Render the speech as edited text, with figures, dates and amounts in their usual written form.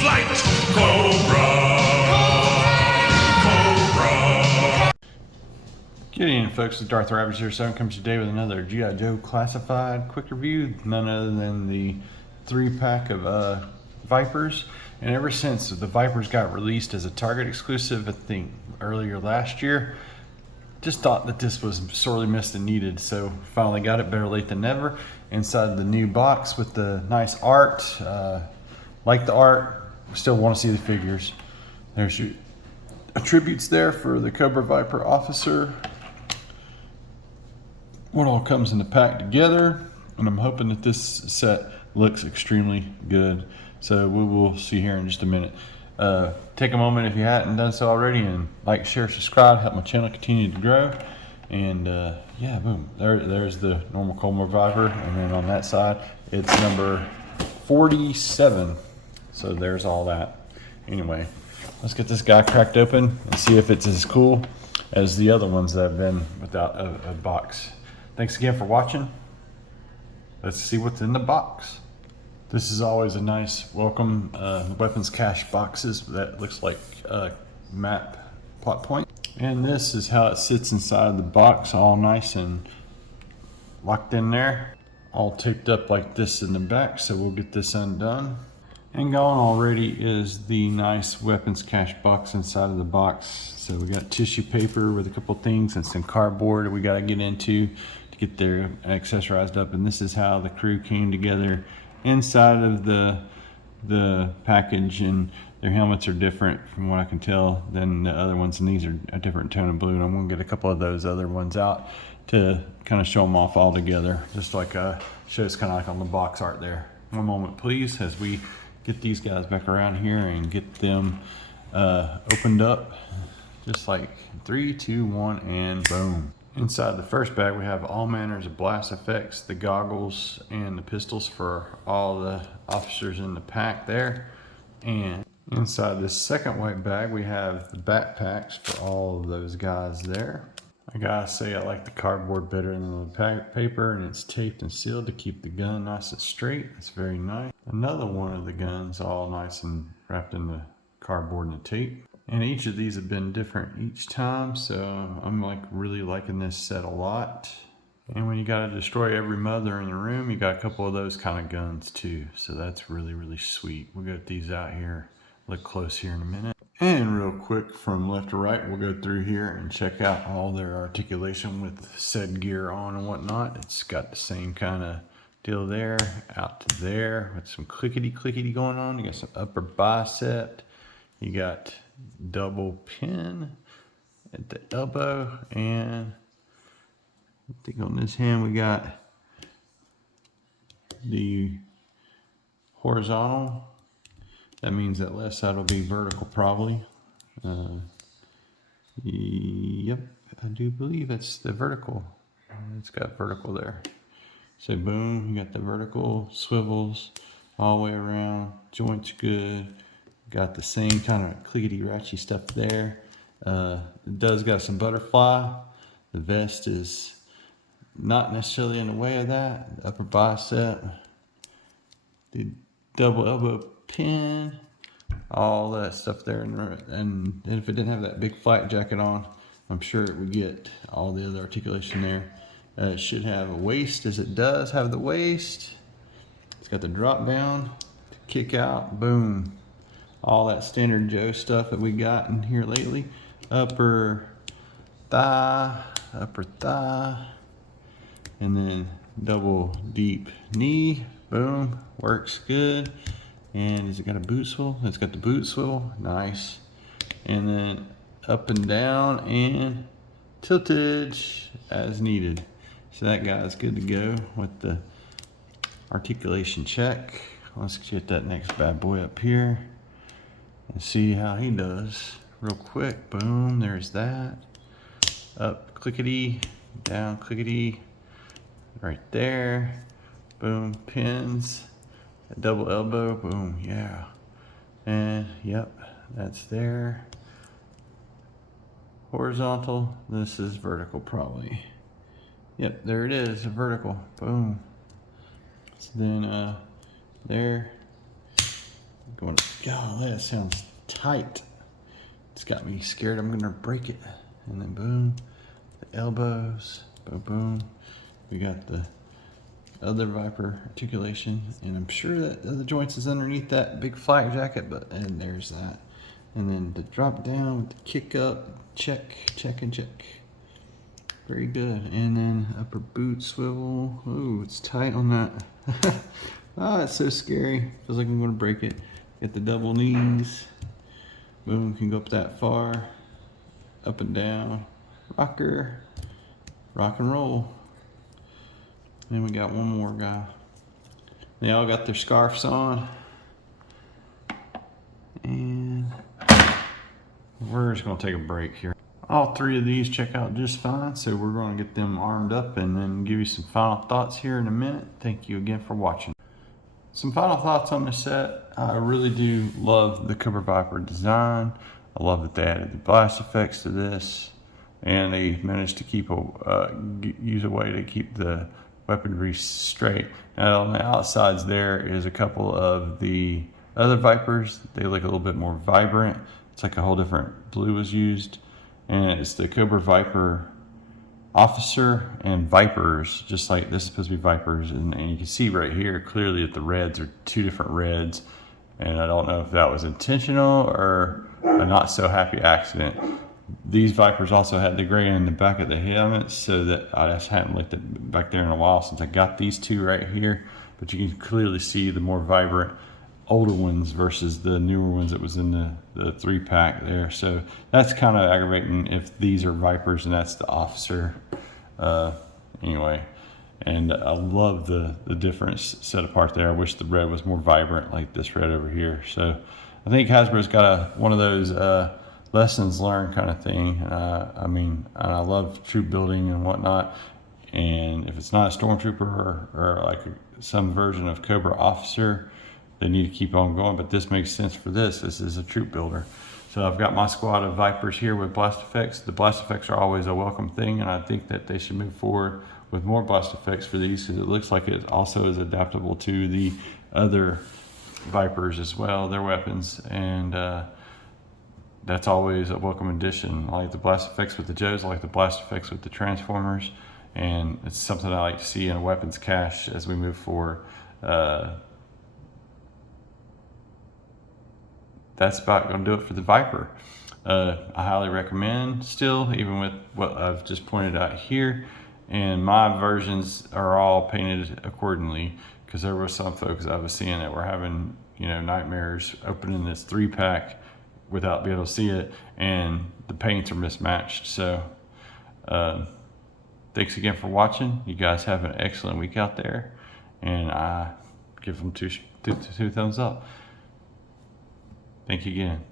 flight. Cobra. Cobra. Good evening, folks. It's Darth Ravage here. 7 comes today with another G.I. Joe classified quick review. None other than the 3-pack of Vipers. And ever since the Vipers got released as a Target exclusive, I think earlier last year, just thought that this was sorely missed and needed. So finally got it, better late than never. Inside the new box with the nice art. Like the art, still want to see the figures. There's your attributes there for the Cobra Viper officer. What all comes in the pack together, and I'm hoping that this set looks extremely good. So we will see here in just a minute. Take a moment if you hadn't done so already and like, share, subscribe, help my channel continue to grow. And yeah, boom, there's the normal Cobra Viper, and then on that side it's number 47. So there's all that. Anyway, let's get this guy cracked open and see if it's as cool as the other ones that have been without a box. Thanks again for watching. Let's see what's in the box. This is always a nice welcome weapons cache boxes that looks like map plot point. And this is how it sits inside the box, all nice and locked in there. All taped up like this in the back, so we'll get this undone. And gone already is the nice weapons cache box inside of the box. So we got tissue paper with a couple things and some cardboard we got to get into to get there accessorized up. And this is how the crew came together inside of the package, and their helmets are different from what I can tell than the other ones, and these are a different tone of blue, and I'm going to get a couple of those other ones out to kind of show them off all together, just like shows kind of like on the box art there. One moment please as we get these guys back around here and get them opened up, just like 3, 2, 1, and boom. Inside the first bag we have all manners of blast effects, the goggles and the pistols for all the officers in the pack there. And inside this second white bag we have the backpacks for all of those guys there. I gotta say I like the cardboard better than the paper, and it's taped and sealed to keep the gun nice and straight. It's very nice. Another one of the guns all nice and wrapped in the cardboard and the tape. And each of these have been different each time, so I'm like really liking this set a lot. And when you gotta destroy every mother in the room, you got a couple of those kind of guns too. So that's really, really sweet. We'll get these out here, look close here in a minute. And real quick from left to right, we'll go through here and check out all their articulation with said gear on and whatnot. It's got the same kind of deal there, out to there, with some clickety going on. You got some upper bicep. You got double pin at the elbow, and I think on this hand we got the horizontal. That means that left side will be vertical probably. Yep, I do believe it's the vertical. It's got vertical there. So boom, you got the vertical swivels all the way around, joints good. Got the same kind of clickety ratchy stuff there. It does got some butterfly. The vest is not necessarily in the way of that. The upper bicep, the double elbow pin, all that stuff there. And if it didn't have that big flak jacket on, I'm sure it would get all the other articulation there. It should have a waist, as it does have the waist. It's got the drop down to kick out, boom. All that standard Joe stuff that we got in here lately. Upper thigh, and then double deep knee, boom, works good. And has it got a boot swivel? It's got the boot swivel, nice. And then up and down and tiltage as needed. So that guy's good to go with the articulation check. Let's get that next bad boy up here and see how he does real quick. Boom, there's that. Up clickety, down clickety, right there. Boom, pins, a double elbow, boom, yeah. And yep, that's there. Horizontal, this is vertical probably. Yep, there it is, a vertical, boom. So then there, Going, God, that sounds tight. It's got me scared I'm gonna break it. And then boom, the elbows, boom, boom. We got the other Viper articulation, and I'm sure that the other joints is underneath that big flak jacket, and there's that. And then the drop down with the kick up, check, check, and check. Very good. And then upper boot swivel. Ooh, it's tight on that. Ah, it's so scary. Feels like I'm gonna break it. Get the double knees. Boom, can go up that far. Up and down. Rocker. Rock and roll. Then we got one more guy. They all got their scarves on. And we're just gonna take a break here. All three of these check out just fine, so we're gonna get them armed up and then give you some final thoughts here in a minute. Thank you again for watching. Some final thoughts on this set. I really do love the Cobra Viper design. I love that they added the blast effects to this, and they managed to keep use a way to keep the weaponry straight. Now on the outsides there is a couple of the other Vipers. They look a little bit more vibrant. It's like a whole different blue was used, and it's the Cobra Viper Officer and Vipers, just like this is supposed to be Vipers, and you can see right here clearly that the reds are two different reds, and I don't know if that was intentional or a not so happy accident. These Vipers also had the gray in the back of the helmet, so that I just hadn't looked at back there in a while since I got these two right here, but you can clearly see the more vibrant older ones versus the newer ones that was in the 3-pack there. So that's kind of aggravating if these are Vipers and that's the Officer. Anyway, and I love the difference set apart there. I wish the red was more vibrant like this red over here. So I think Hasbro's got one of those lessons learned kind of thing. I mean, I love troop building and whatnot, and if it's not a stormtrooper or like some version of Cobra Officer, they need to keep on going, but this makes sense for this. This is a troop builder. So I've got my squad of Vipers here with blast effects. The blast effects are always a welcome thing, and I think that they should move forward with more blast effects for these, because it looks like it also is adaptable to the other Vipers as well, their weapons, and that's always a welcome addition. I like the blast effects with the Joes, I like the blast effects with the Transformers, and it's something I like to see in a weapons cache as we move forward. That's about going to do it for the Viper. I highly recommend still, even with what I've just pointed out here, and my versions are all painted accordingly, because there were some folks I was seeing that were having, you know, nightmares opening this 3-pack without being able to see it, and the paints are mismatched. So thanks again for watching. You guys have an excellent week out there, and I give them two thumbs up. Thank you again.